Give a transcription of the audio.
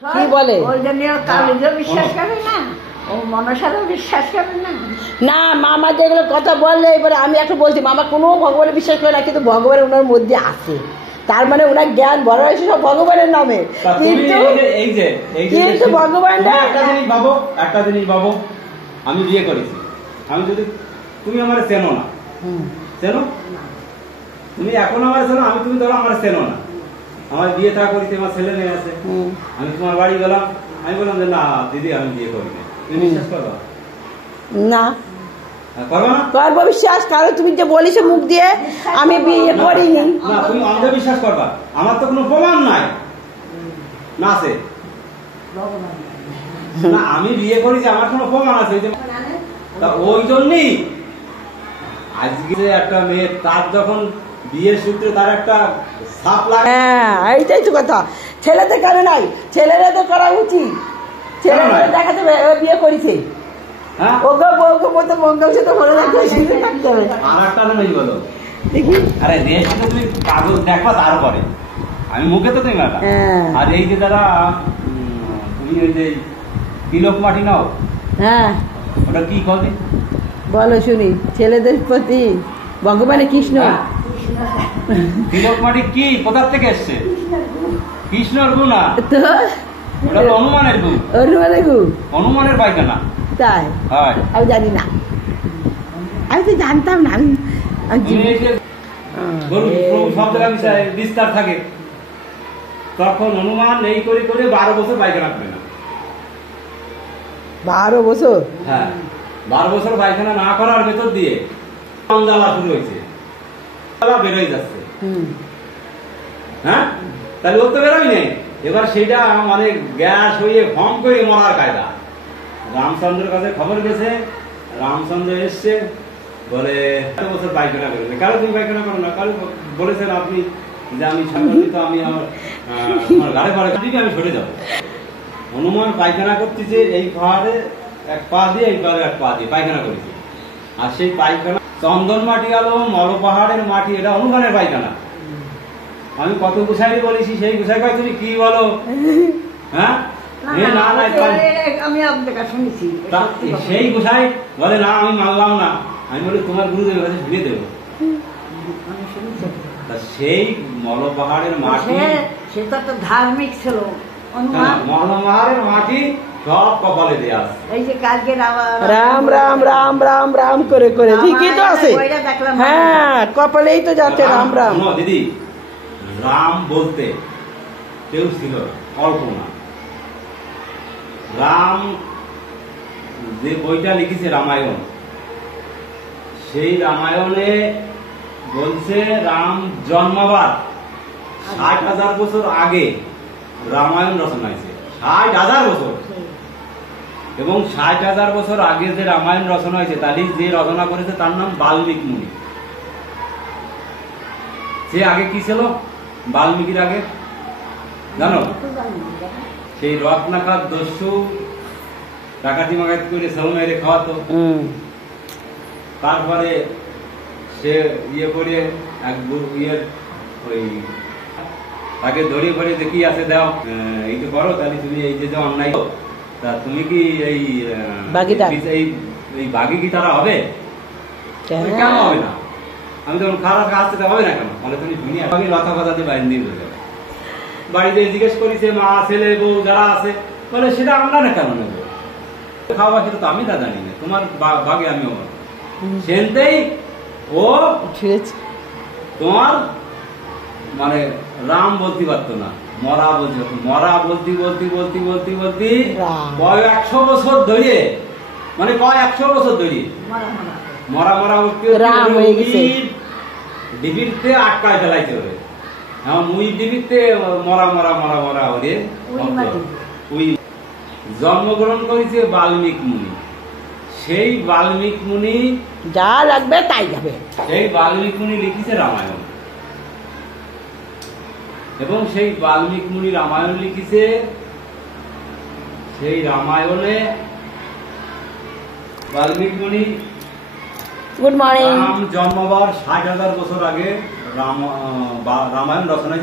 কি বলে ওই জন্য কালীও বিশ্বাস করে না, ও মনসারও বিশ্বাস করে না। না মামা যেগুলো কথা বললে, এবারে আমি একটা বলছি, মামা কোনো ভগবানের বিশ্বাস করে না, কিন্তু ভগবান ওনার মধ্যে আছে, তার মানে ওনার জ্ঞান ভরা হয়েছে সব ভগবানের নামে। কিন্তু ভগবান একটা জিনিস ভাবো, আমি বিয়ে করেছি, আমি যদি তুমি আমার চেনো না, চেনো তুমি এখন আমার চেনো, আমি তুমি ধরো আমার চেনো না, আমার বিয়ে থা করি, আমার ছেলে মেয়ে আছে, আমি তোমার বাড়ি গেলাম, আমি বললাম যে না দিদি আমি বিয়ে করি না, তুমি বিশ্বাস করবা না? করবো বিশ্বাস, কারণ তুমি যে বলিস মুখ দিয়ে আমি বিয়ে করিনি। না তুমি অন্ধবিশ্বাস করবা, আমার তো কোনো প্রমাণ নাই না আছে, না আমি বিয়ে করেছি আমার কোনো প্রমাণ আছে, ওই জন্যই আজকে একটা মেয়ে তার যখন বিয়ের সূত্রে তার একটা ছাপ লাগে। হ্যাঁ এইটাই তো কথা, ছেলেদের কেন নাই? ছেলেরা তো করা উচিত, ছেলেরা দেখাতে বিয়ে করেছে, কাগজ দেখো তারপরে আমি মুখে তো তুমি আর এই যে দাদা তুমি ওই যে তিলক মাটি নাও, হ্যাঁ ওটা কি করে বলো শুনি? ছেলেদের প্রতি ভগবানের কৃষ্ণ। তিলক মাটি কি কোথার থেকে এসছে? কৃষ্ণর গু না তো, ওটা তো হনুমানের গু। হনুমানের গু, হনুমানের পায়খানা। তাই? আমি জানি না, আমি তো জানতাম না। সব জায়গায় বিস্তার থাকে, তখন হনুমান এই করে করে 12 বছর পায়খানা করে না। 12 বছর? হ্যাঁ 12 বছর পায়খানা না করার ভেতর দিয়ে জ্বালা শুরু হয়েছে, বেরোয় যাচ্ছে। হ্যাঁ তাহলে ও তো বেরোয় নেই, এবার সেটা মানে গ্যাস হয়ে ফর্ম করে মরার কায়দা। রামচন্দ্রের কাছে খবর গেছে, রামচন্দ্র এসছে, বলে এত বছর পায়খানা করেছে, কারো তুমি পায়খানা করো না, কারো বলেছেন আপনি যে আমি সংগঠিত, আমি আমার গাড়ি ভাড়া দিবি, আমি সরে যাবো। হনুমান পায়খানা করতেছে এই পাহাড়ে এক পা দিয়ে, এই পাহাড়ে এক পা দিয়ে পায়খানা করেছে, আর সেই পায়খানা চন্দন মাটি আলো মল পাহাড়ের মাটি, এটা হনুমানের পায়খানা। আমি কত গুছাই বলেছি, সেই গুছাই কয় তুমি কি বলো? হ্যাঁ সেই গুছাই বলে না আমি মানলাম না, আমি বলি তোমার গুরুদেবের কাছে ফিরে দেবো। সেই মল পাহাড়ের মাটি, সেটা তো ধার্মিক ছিল, মল পাহাড়ের মাটি সব কপালে দেয়া আছে। এই যে কালকে রাম রাম রাম রাম রাম করে করে ঠিকই তো আছে, হ্যাঁ কপালেই তো যাচ্ছে রাম রাম। দিদি রাম বলতে কেউ ছিল অল্প না, রাম যে বইটা লিখেছে রামায়ণ, সেই রামায়ণে বলছে রাম জন্মাবার 60,000 বছর আগে রামায়ণ রচনা হয়েছে, 60,000 বছর। এবং 60,000 বছর আগে যে রামায়ণ রচনা হয়েছে, তারই যে রচনা করেছে তার নাম বাল্মীকি মুনি। সে আগে কি ছিল? বাল্মীকির আগে জানো? সেই রত্নাকার দস্যু ডাকাতি মাকাতি করে ছেলে মেয়েরে খাওয়াতো, তারপরে সে ইয়ে করে এক ইয়ের ওই তাকে ধরে ধরে যে কি আছে দাও এই তো করো, তাহলে তুমি এই যে অন্যায়, তা তুমি কি এই বাঘি কি তারা হবে? কেন হবে না? আমি তখন খারাপ কাজ হবে না কেন? বলে তুমি দুনিয়া লতা কথা দিয়ে বাইরে নিয়ে যাবে। বাড়িতে জিজ্ঞেস করেছে মা ছেলে বউ যারা আছে, বলে সেটা আমরা না কেন নেবো, খাওয়া সেটা তো আমি তা জানি না, তোমার বাঘে আমি সেনতেই ও তোমার মানে রাম বলতে পারতো না, মরা বলতে পারতো, মরা বলতে বলতে বলতে বলতে বলতে কয় 100 বছর ধরে, মানে কয় 100 বছর ধরে মরা মরা ডিবিতে আটকায় ফেলাইতে হবে। এখন ওই ডিবিতে মরা মরা মরা মরা হলে ওই জন্মগ্রহণ করেছে বাল্মীকি মুনি। সেই বাল্মীকি মুনি যা লাগবে তাই যাবে, সেই বাল্মীকি মুনি লিখেছে রামায়ণ, এবং সেই বাল্মীকি মুনি রামায়ণ লিখেছে। সেই রামায়ণে বাল্মীকি মুনি গুড মর্নিং রাম জন্মাবার 60,000 বছর আগে রামায়ণ রচনা